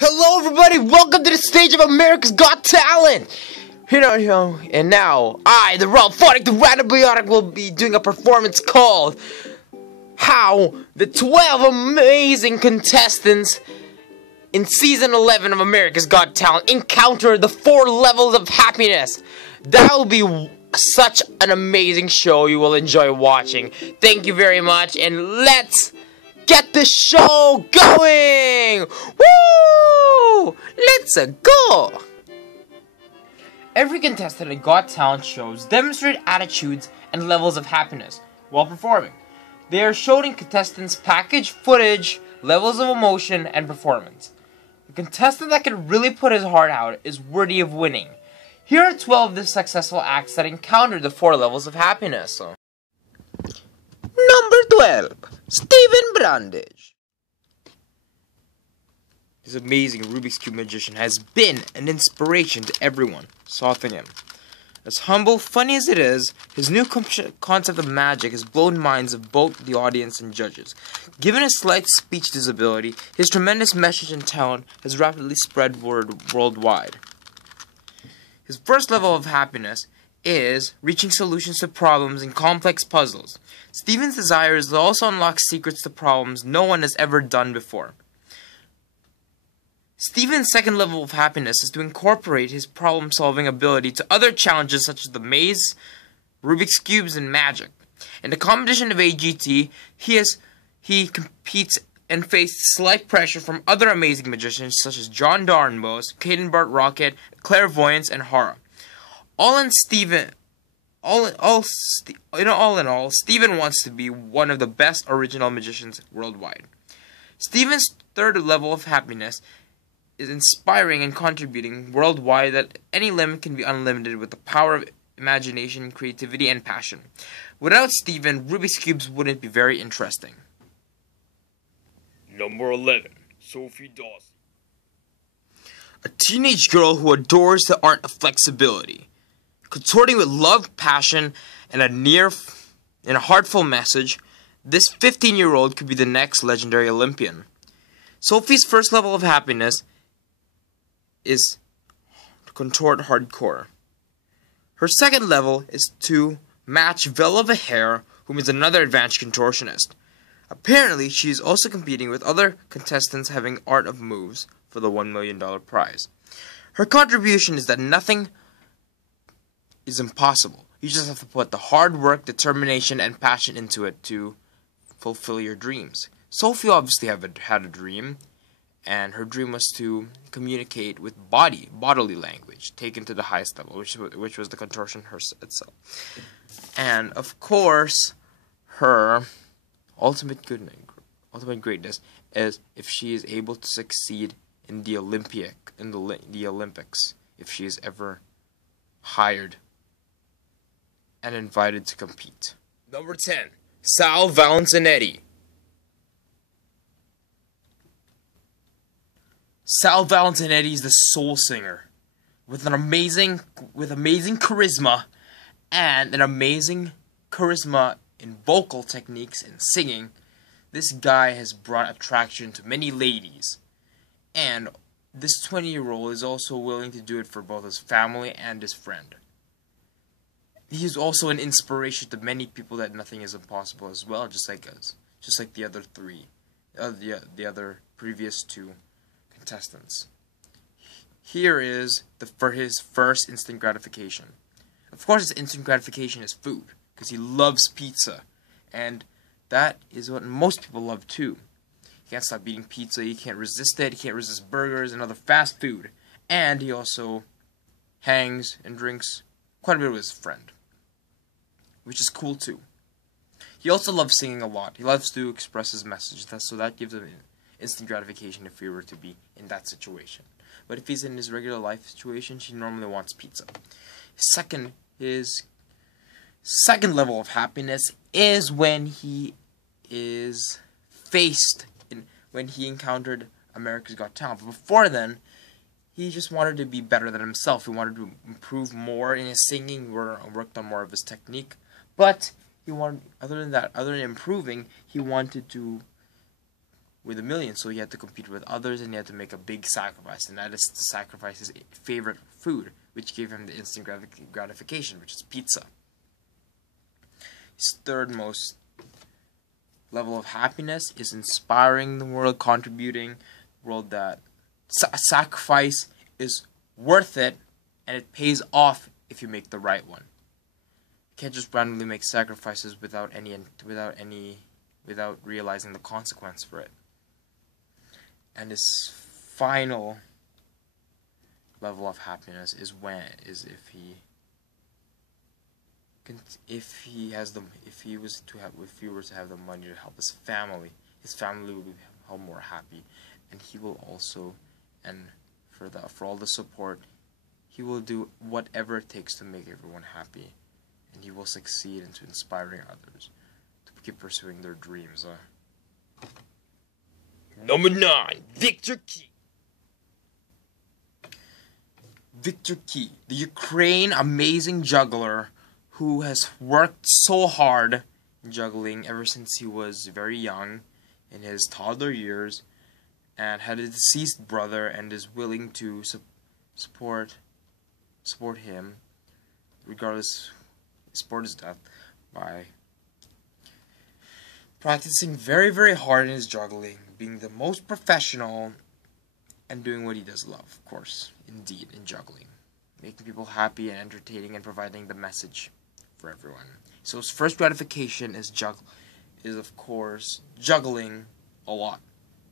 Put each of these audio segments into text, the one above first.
Hello everybody, welcome to the stage of America's Got Talent! And now, I, the Ralphonic, the BIonic, will be doing a performance called How the 12 Amazing Contestants in Season 11 of America's Got Talent encounter the 4 levels of happiness. That will be such an amazing show you will enjoy watching. Thank you very much, and let's get the show going! Woo! Let's go! Every contestant in Got Talent shows demonstrate attitudes and levels of happiness while performing. They are showing contestants package footage, levels of emotion, and performance. The contestant that can really put his heart out is worthy of winning. Here are 12 of the successful acts that encountered the 4 levels of happiness. Number 12. Stephen Brandage. This amazing Rubik's Cube magician has been an inspiration to everyone sought him. As humble, funny as it is, his new concept of magic has blown minds of both the audience and judges. Given his slight speech disability, his tremendous message and talent has rapidly spread worldwide. His first level of happiness is reaching solutions to problems in complex puzzles. Stephen's desire is to also unlock secrets to problems no one has ever done before. Stephen's second level of happiness is to incorporate his problem-solving ability to other challenges such as the maze, Rubik's Cubes, and magic. In the competition of AGT, he competes and faces slight pressure from other amazing magicians such as John Darnbos, Caden Bart Rocket, Clairvoyance, and Hara. All in all, Stephen wants to be one of the best original magicians worldwide. Stephen's third level of happiness is inspiring and contributing worldwide that any limit can be unlimited with the power of imagination, creativity, and passion. Without Stephen, Rubik's Cubes wouldn't be very interesting. Number 11. Sophie Dawson. A teenage girl who adores the art of flexibility. Contorting with love, passion, and a heartful message, this 15-year-old could be the next legendary Olympian. Sophie's first level of happiness is to contort hardcore. Her second level is to match Vela Vaher, whom is another advanced contortionist. Apparently, she is also competing with other contestants having art of moves for the $1 million prize. Her contribution is that nothing is impossible. You just have to put the hard work, determination, and passion into it to fulfill your dreams. Sophie obviously had a dream, and her dream was to communicate with bodily language, taken to the highest level, which was the contortion itself. And of course, her ultimate greatness is if she is able to succeed in the Olympics, if she is ever hired and invited to compete. Number 10. Sal Valentinetti. Sal Valentinetti is the soul singer with amazing charisma and an amazing charisma in vocal techniques and singing. This guy has brought attraction to many ladies, and this 20-year-old is also willing to do it for both his family and his friend. He is also an inspiration to many people that nothing is impossible as well, just like us, just like the other the other previous 2 contestants. Here is for his first instant gratification. Of course, his instant gratification is food, because he loves pizza, and that is what most people love too. He can't stop eating pizza, he can't resist it, he can't resist burgers and other fast food, and he also hangs and drinks quite a bit with his friend, which is cool too. He also loves singing a lot. He loves to express his message, so that gives him instant gratification if he were to be in that situation. But if he's in his regular life situation, he normally wants pizza. His second level of happiness is when he encountered America's Got Talent. But before then, he just wanted to be better than himself. He wanted to improve more in his singing, worked on more of his technique. But he wanted, other than improving, he wanted to with a million, so he had to compete with others, and he had to make a big sacrifice, and that is to sacrifice his favorite food, which gave him the instant gratification, which is pizza. His third most level of happiness is inspiring the world, contributing the world that sacrifice is worth it, and it pays off if you make the right one. You can't just randomly make sacrifices without realizing the consequence for it. And his final level of happiness is if he were to have the money to help his family will be more happy, and he will also, and for all the support, he will do whatever it takes to make everyone happy, and he will succeed into inspiring others to keep pursuing their dreams. Number 9, Victor Key. Victor Key, the Ukraine amazing juggler who has worked so hard in juggling ever since he was very young, in his toddler years, and had a deceased brother, and is willing to support him, regardless, support his death, by practicing very, very hard in his juggling, being the most professional, and doing what he does love, of course, indeed, in juggling. Making people happy and entertaining and providing the message for everyone. So his first gratification is of course, juggling a lot.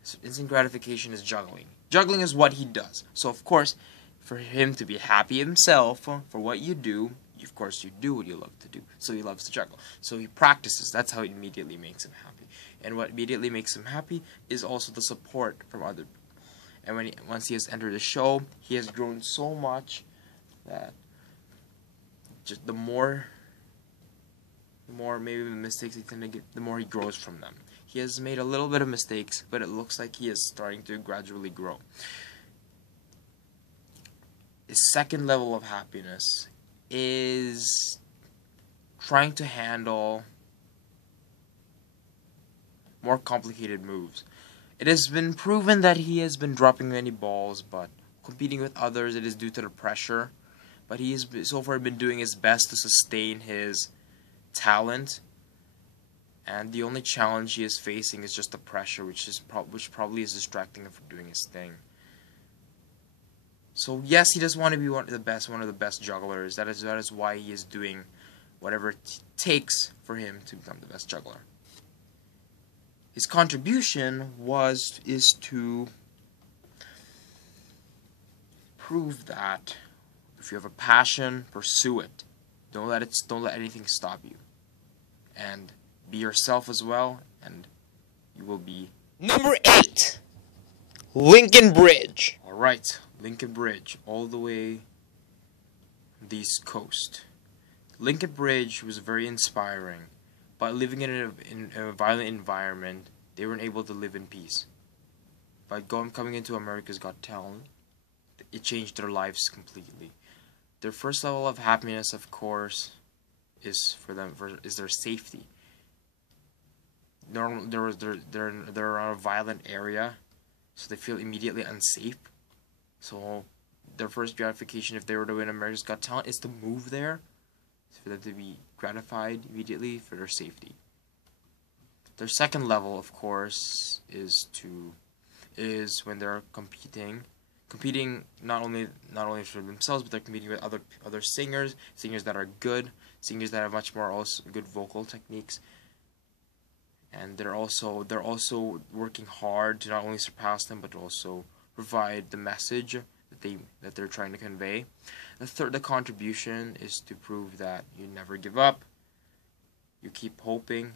So instant gratification is juggling. Juggling is what he does. So, of course, for him to be happy himself for what you do, of course, you do what you love to do. So he loves to juggle. So he practices. That's how it immediately makes him happy. And what immediately makes him happy is also the support from other people. And once he has entered the show, he has grown so much that just the more maybe the mistakes he tend to get, the more he grows from them. He has made a little bit of mistakes, but it looks like he is starting to gradually grow. His second level of happiness is trying to handle more complicated moves. It has been proven that he has been dropping many balls, but competing with others, it is due to the pressure. But he has so far been doing his best to sustain his talent, and the only challenge he is facing is just the pressure, which probably is distracting him from doing his thing. So yes, he does want to be one of the best jugglers. That is why he is doing whatever it takes for him to become the best juggler. His contribution is to prove that if you have a passion, pursue it. Don't let anything stop you. And be yourself as well, and you will be... Number 8, Lincoln Bridge. Alright, Lincoln Bridge, all the way on the East Coast. Lincoln Bridge was very inspiring. By living in a violent environment, they weren't able to live in peace. By coming into America's Got Talent, it changed their lives completely. Their first level of happiness, of course, is their safety. They're in a violent area, so they feel immediately unsafe. So their first gratification, if they were to win America's Got Talent, is to move there, for them to be gratified immediately for their safety. Their second level, of course, is when they're competing not only for themselves, but they're competing with other singers that are good, singers that have much more also good vocal techniques, and they're also working hard to not only surpass them, but also provide the message that they're trying to convey. The contribution is to prove that you never give up, you keep hoping,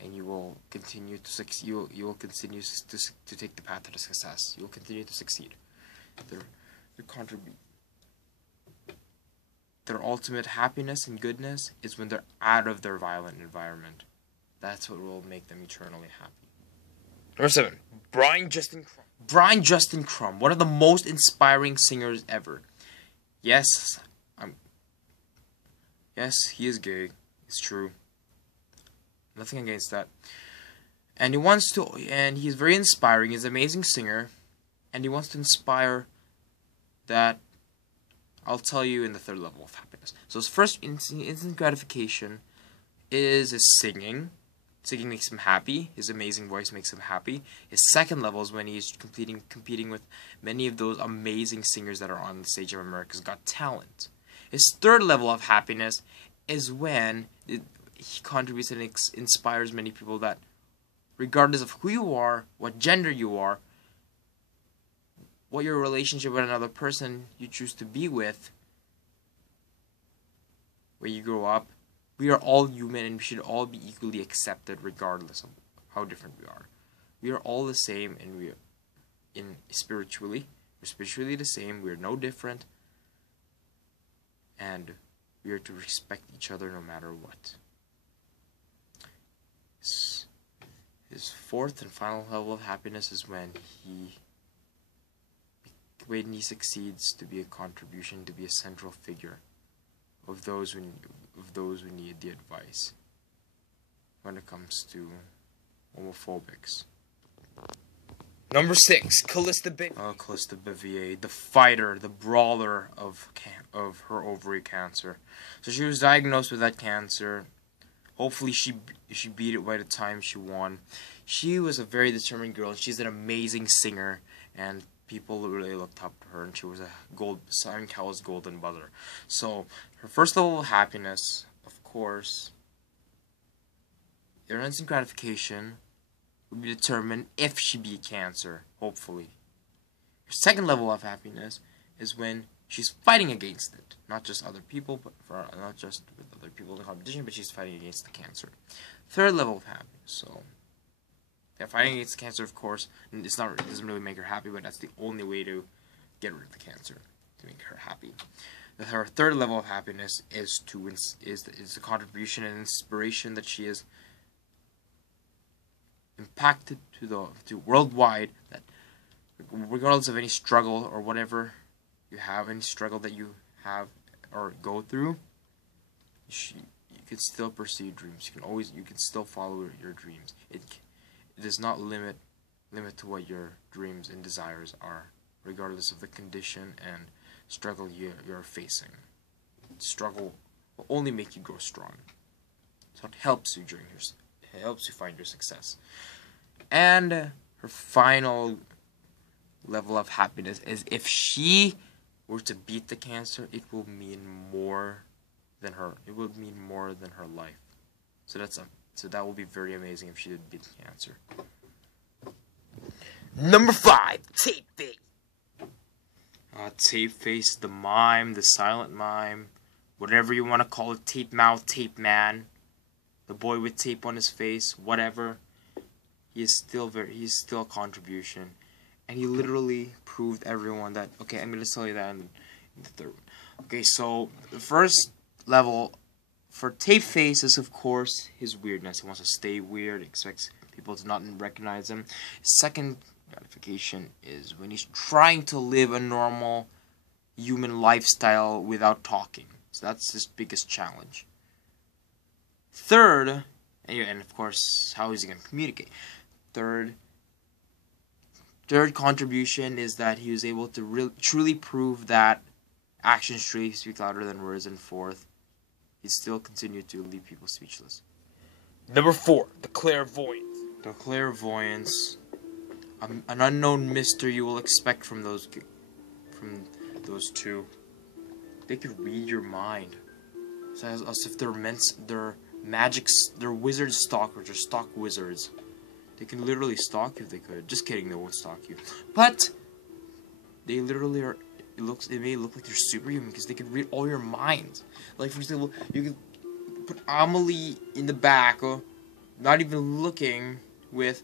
and you will continue to succeed. You will continue to take the path to success. You will continue to succeed. Their ultimate happiness and goodness is when they're out of their violent environment. That's what will make them eternally happy. Number 7, Brian Justin Crumb. Brian Justin Crumb, one of the most inspiring singers ever. Yes, he is gay. It's true. Nothing against that. and he's very inspiring. He's an amazing singer, and he wants to inspire that. I'll tell you in the third level of happiness. So his first instant gratification is his singing. Singing makes him happy. His amazing voice makes him happy. His second level is when he's competing with many of those amazing singers that are on the stage of America's Got Talent. His third level of happiness is when he contributes and inspires many people that, regardless of who you are, what gender you are, what your relationship with another person you choose to be with, where you grow up, we are all human and we should all be equally accepted regardless of how different we are. We are all the same, and we're spiritually the same. We are no different, and we are to respect each other no matter what. His fourth and final level of happiness is when he succeeds to be a contribution, to be a central figure of those who need the advice when it comes to homophobics. Number 6, Callista Bouvier, the fighter, the brawler of her ovary cancer. So she was diagnosed with that cancer. Hopefully she beat it by the time she won. She was a very determined girl, and she's an amazing singer, and people really looked up to her, and she was a Simon Cowell's golden buzzer. So her first level of happiness, of course, her instant gratification would be determined if she beat cancer, hopefully. Her second level of happiness is when she's fighting against it. Not just other people, not just with other people in the competition, but she's fighting against the cancer. Third level of happiness, so fighting against the cancer, of course, it doesn't really make her happy, but that's the only way to get rid of the cancer, to make her happy. Her third level of happiness is the contribution and inspiration that she has impacted to worldwide, that regardless of any struggle or whatever you have, any struggle that you have or go through, you can still pursue dreams. You can still follow your dreams. It does not limit to what your dreams and desires are, regardless of the condition and struggle you're facing. Struggle will only make you grow strong. So it helps you find your success. And her final level of happiness is if she were to beat the cancer, it will mean more than her. It will mean more than her life. So that will be very amazing if she did beat the cancer. Number 5, Tape Face. Tape Face, the mime, the silent mime, whatever you want to call it, tape mouth, tape man, the boy with tape on his face, whatever. He's still a contribution, and he literally proved everyone that. Okay, I'm gonna tell you that in the third one. Okay, so the first level for Tape Face is, of course, his weirdness. He wants to stay weird, expects people to not recognize him. His second gratification is when he's trying to live a normal human lifestyle without talking. So that's his biggest challenge. Third, and of course, how is he going to communicate? Third contribution is that he was able to truly prove that actions truly speak louder than words. And fourth, he still continued to leave people speechless. Number 4, the Clairvoyance. The Clairvoyance, an unknown mystery you will expect from those two. They could read your mind. It's as if they're they're wizard stalkers or stalk wizards. They can literally stalk you if they could. Just kidding, they won't stalk you. But they literally are. It may look like they're superhuman because they can read all your minds. Like, for example, you could put Amelie in the back, not even looking, with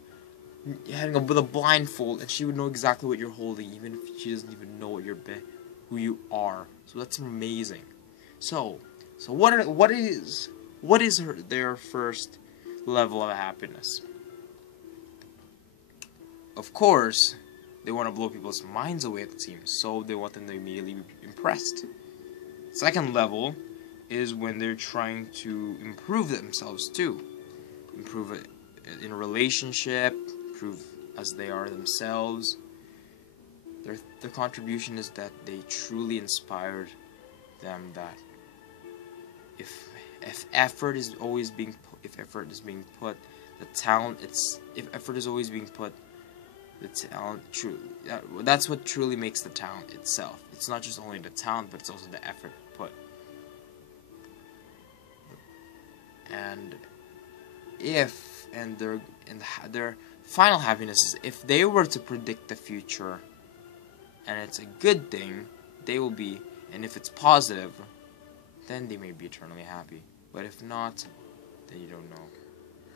a blindfold, and she would know exactly what you're holding, even if she doesn't even know who you are. So that's amazing. So what is their first level of happiness? Of course, they want to blow people's minds away, it seems, so they want them to immediately be impressed. Second level is when they're trying to improve themselves too. Improve it in a relationship, prove as they are themselves. Their contribution is that they truly inspired them that if effort is always being put, if effort is being put, the talent if effort is always being put, the talent truly that's what truly makes the talent itself. It's not just only the talent, but it's also the effort put. And their final happiness is if they were to predict the future and it's a good thing, they will be, and if it's positive, then they may be eternally happy. But if not, then you don't know.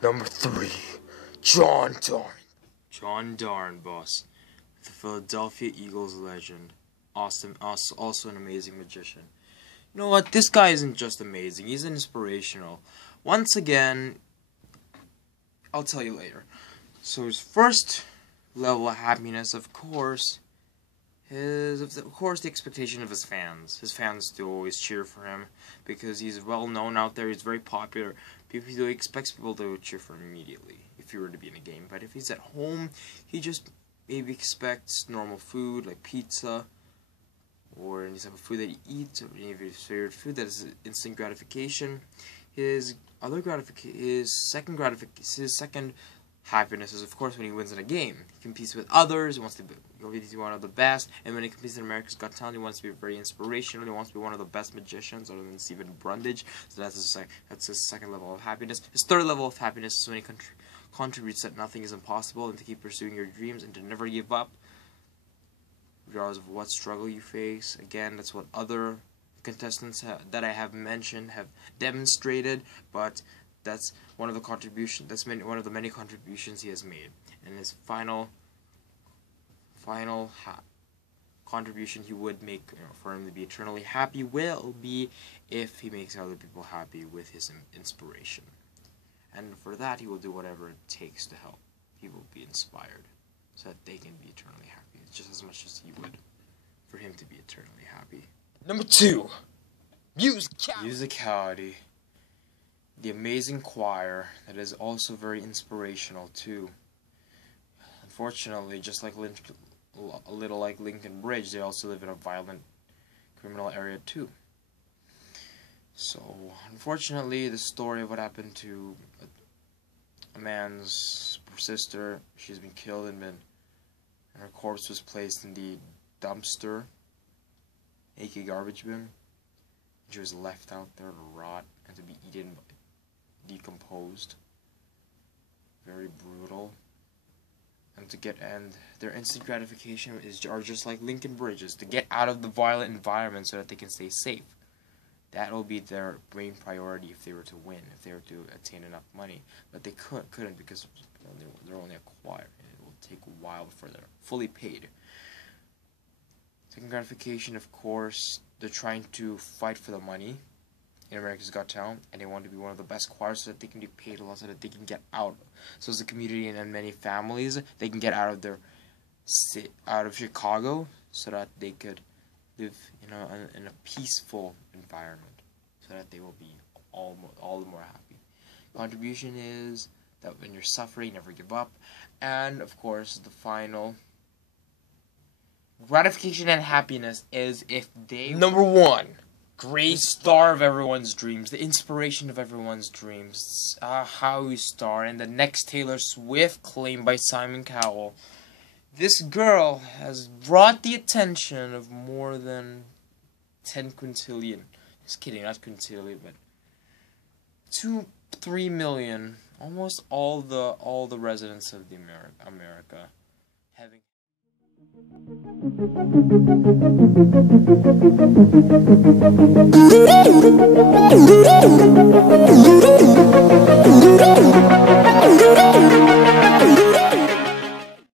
Number 3, John Darn. John Darn, boss. The Philadelphia Eagles legend. Awesome, also an amazing magician. You know what? This guy isn't just amazing. He's inspirational. Once again, I'll tell you later. So his first level of happiness, of course, the expectation of his fans. His fans do always cheer for him because he's well known out there. He's very popular. He expects people to cheer for him immediately if he were to be in a game. But if he's at home, he just maybe expects normal food like pizza or any type of food that he eats, or any of his favorite food that is instant gratification. His second happiness is, of course, when he wins in a game. He competes with others, he wants to be one of the best, and when he competes in America's Got Talent, he wants to be very inspirational, he wants to be one of the best magicians, other than Stephen Brundage, so that's his second level of happiness. His third level of happiness is when he contributes that nothing is impossible, and to keep pursuing your dreams, and to never give up, regardless of what struggle you face. Again, that's what other contestants that I have mentioned have demonstrated, but that's one of the contributions. That's one of the many contributions he has made. And his final contribution he would make, for him to be eternally happy, will be if he makes other people happy with his inspiration. And for that, he will do whatever it takes to help people be inspired, so that they can be eternally happy, just as much as he would for him to be eternally happy. Number 2, musicality. Musicality. The amazing choir that is also very inspirational too. Unfortunately, just like a little like Lincoln Bridge, they also live in a violent criminal area too. So, unfortunately, the story of what happened to a man's sister, she's been killed and her corpse was placed in the dumpster, aka garbage bin. She was left out there to rot and to be eaten, decomposed. Very brutal. And their instant gratification are just like Lincoln Bridges, to get out of the violent environment so that they can stay safe. That will be their main priority if they were to win, if they were to attain enough money. But they couldn't because they're only a choir, and it will take a while before they're fully paid. Second gratification, of course, they're trying to fight for the money in America's Got Talent, and they want to be one of the best choirs so that they can be paid a lot, so that they can get out. So as a community and many families, they can get out of Chicago, so that they could live in a peaceful environment, so that they will be all the more happy. Contribution is that when you're suffering, never give up, and of course the final gratification and happiness is if they Number 1, great star of everyone's dreams, the inspiration of everyone's dreams. How you star, and the next Taylor Swift, claimed by Simon Cowell. This girl has brought the attention of more than 10 quintillion. Just kidding, not quintillion, but 3 million. Almost all the residents of America having.